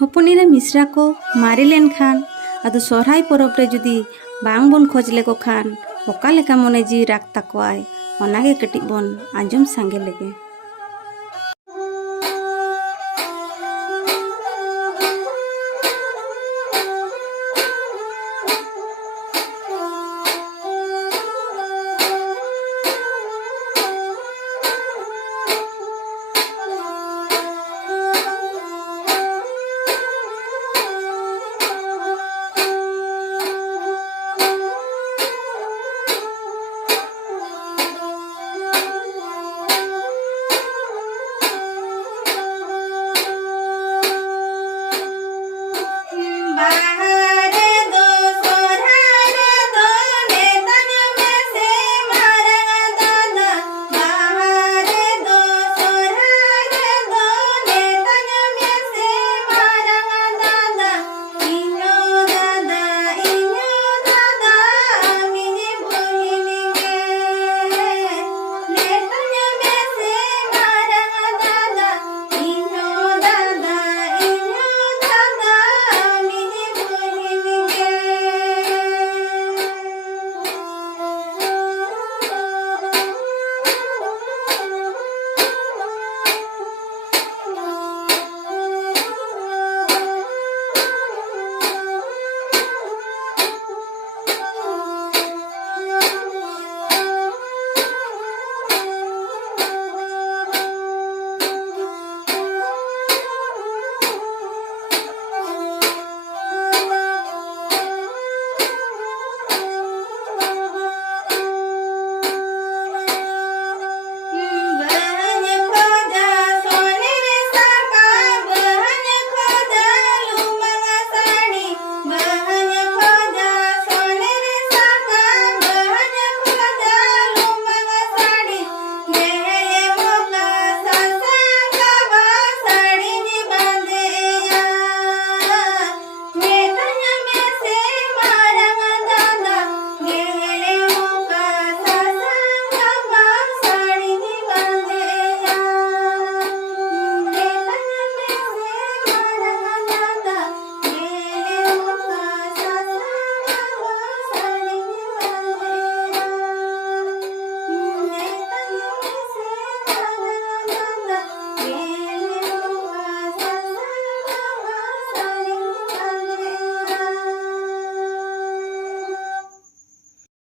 हपनी रे मिश्रा को मारी लेन खान अदो सोहराई परब रे जुदी बांग बोन खोज लेको खान ओका लेका मने जी राग ताकोआय ओनागे कटिक बोन आंजम सांगे लेगे। Bye.